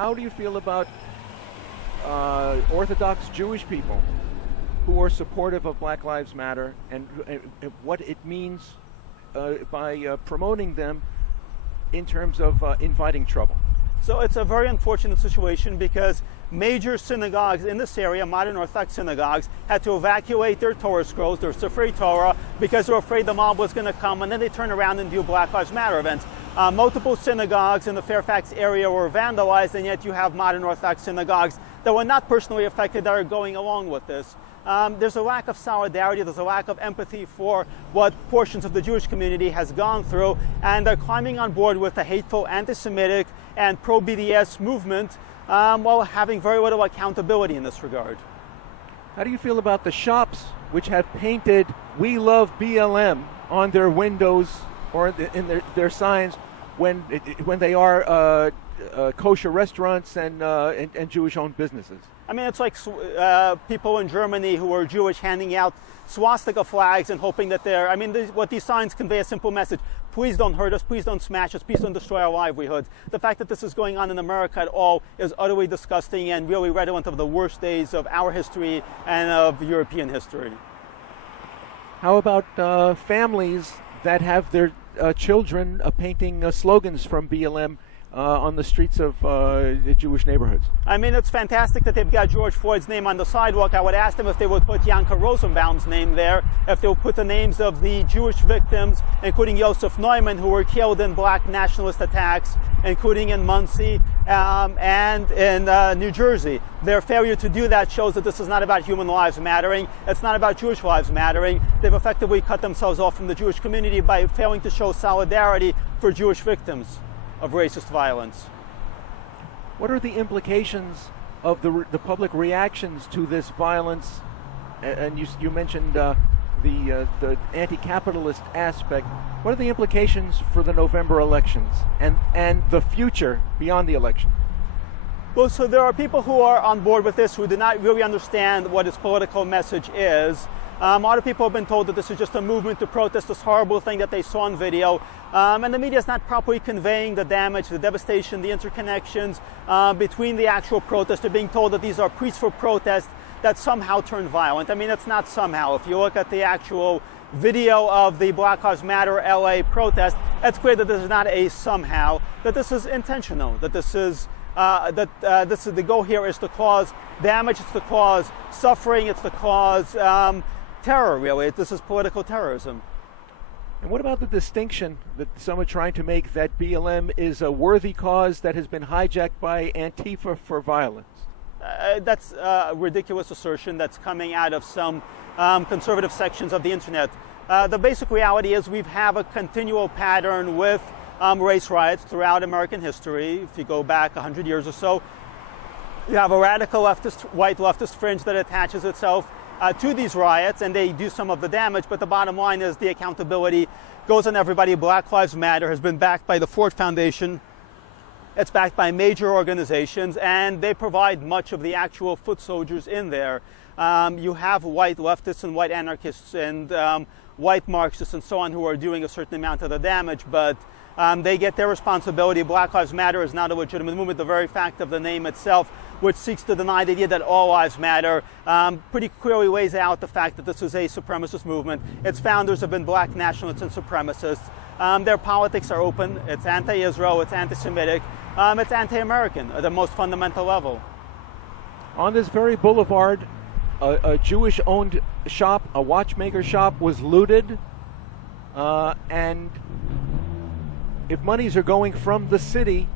how do you feel about Orthodox Jewish people who are supportive of Black Lives Matter and what it means by promoting them in terms of inviting trouble? So it's a very unfortunate situation because major synagogues in this area, modern Orthodox synagogues, had to evacuate their Torah scrolls, their Sifrei Torah, because they were afraid the mob was going to come, and then they turn around and do Black Lives Matter events. Multiple synagogues in the Fairfax area were vandalized, and yet you have modern Orthodox synagogues that were not personally affected that are going along with this. There's a lack of solidarity, there's a lack of empathy for what portions of the Jewish community has gone through, and they're climbing on board with the hateful anti-Semitic and pro-BDS movement while having very little accountability in this regard. How do you feel about the shops which have painted "We love BLM" on their windows or in their signs when they are kosher restaurants and Jewish-owned businesses? I mean, it's like people in Germany who are Jewish handing out swastika flags and hoping that they're, what these signs convey a simple message. Please don't hurt us, please don't smash us, please don't destroy our livelihoods. The fact that this is going on in America at all is utterly disgusting and really redolent of the worst days of our history and of European history. How about families that have their children painting slogans from BLM on the streets of Jewish neighborhoods? I mean, it's fantastic that they've got George Floyd's name on the sidewalk. I would ask them if they would put Yanka Rosenbaum's name there, if they would put the names of the Jewish victims, including Yosef Neumann, who were killed in black nationalist attacks, including in Muncie and in New Jersey. Their failure to do that shows that this is not about human lives mattering. It's not about Jewish lives mattering. They've effectively cut themselves off from the Jewish community by failing to show solidarity for Jewish victims of racist violence. What are the implications of the public reactions to this violence? And you mentioned the anti-capitalist aspect. What are the implications for the November elections and the future beyond the election? Well, so there are people who are on board with this who do not really understand what its political message is. A lot of people have been told that this is just a movement to protest this horrible thing that they saw on video. And the media is not properly conveying the damage, the devastation, the interconnections between the actual protests. They're being told that these are peaceful protests that somehow turn violent. I mean, it's not somehow. If you look at the actual video of the Black Lives Matter LA protest, it's clear that this is not a somehow, that this is intentional, that this is the goal here is to cause damage, it's to cause suffering, it's to cause terror, really. This is political terrorism. And what about the distinction that some are trying to make that BLM is a worthy cause that has been hijacked by Antifa for violence? That's a ridiculous assertion that's coming out of some conservative sections of the internet. The basic reality is we have a continual pattern with race riots throughout American history. If you go back 100 years or so, you have a radical leftist, white leftist fringe that attaches itself to these riots, and they do some of the damage, but the bottom line is the accountability goes on everybody. Black Lives Matter has been backed by the Ford Foundation. It's backed by major organizations, and they provide much of the actual foot soldiers in there. You have white leftists and white anarchists and white Marxists and so on who are doing a certain amount of the damage, but they get their responsibility. Black Lives Matter is not a legitimate movement. The very fact of the name itself, which seeks to deny the idea that all lives matter, pretty clearly lays out the fact that this is a supremacist movement. Its founders have been black nationalists and supremacists. Their politics are open. It's anti-Israel, it's anti-Semitic, it's anti-American at the most fundamental level. On this very boulevard, a Jewish-owned shop, a watchmaker shop, was looted, and if monies are going from the city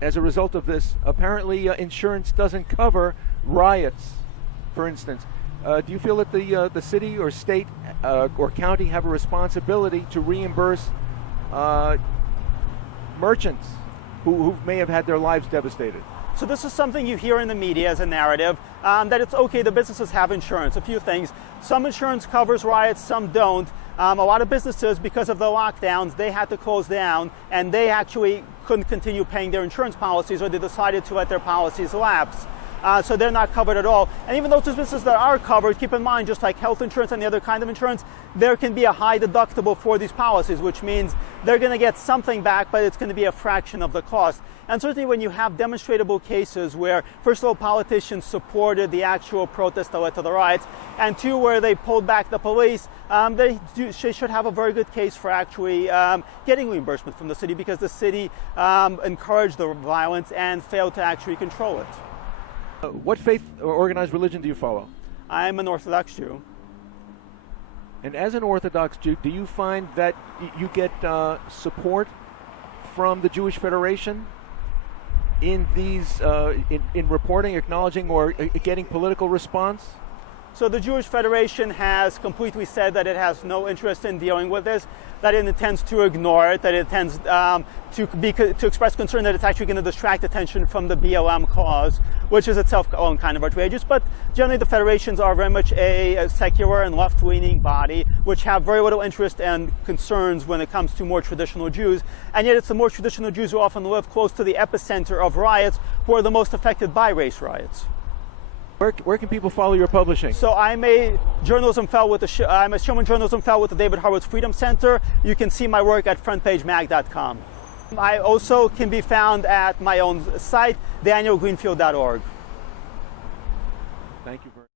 as a result of this, apparently insurance doesn't cover riots, for instance. Do you feel that the city or state or county have a responsibility to reimburse merchants who may have had their lives devastated? So this is something you hear in the media as a narrative, that it's okay, the businesses have insurance. A few things. Some insurance covers riots, some don't. A lot of businesses, because of the lockdowns, they had to close down, and they actually couldn't continue paying their insurance policies, or they decided to let their policies lapse. so they're not covered at all. And even those businesses that are covered, keep in mind, just like health insurance and the other kind of insurance, there can be a high deductible for these policies, which means they're going to get something back, but it's going to be a fraction of the cost. And certainly when you have demonstrable cases where, first of all, politicians supported the actual protest that led to the riots, and two, where they pulled back the police, they should have a very good case for actually getting reimbursement from the city, because the city encouraged the violence and failed to actually control it. What faith or organized religion do you follow? I'm an Orthodox Jew. And as an Orthodox Jew, do you find that you get support from the Jewish Federation in these in reporting, acknowledging, or getting political response? So the Jewish Federation has completely said that it has no interest in dealing with this, that it intends to ignore it, that it intends to express concern that it's actually going to distract attention from the BLM cause, which is itself own kind of outrageous. But generally the federations are very much a secular and left-leaning body, which have very little interest and concerns when it comes to more traditional Jews. And yet it's the more traditional Jews who often live close to the epicenter of riots who are the most affected by race riots. Where can people follow your publishing? So I'm a journalism fellow with I'm a Showman journalism fellow with the David Harwood Freedom Center. You can see my work at frontpagemag.com. I also can be found at my own site, danielgreenfield.org. Thank you very much.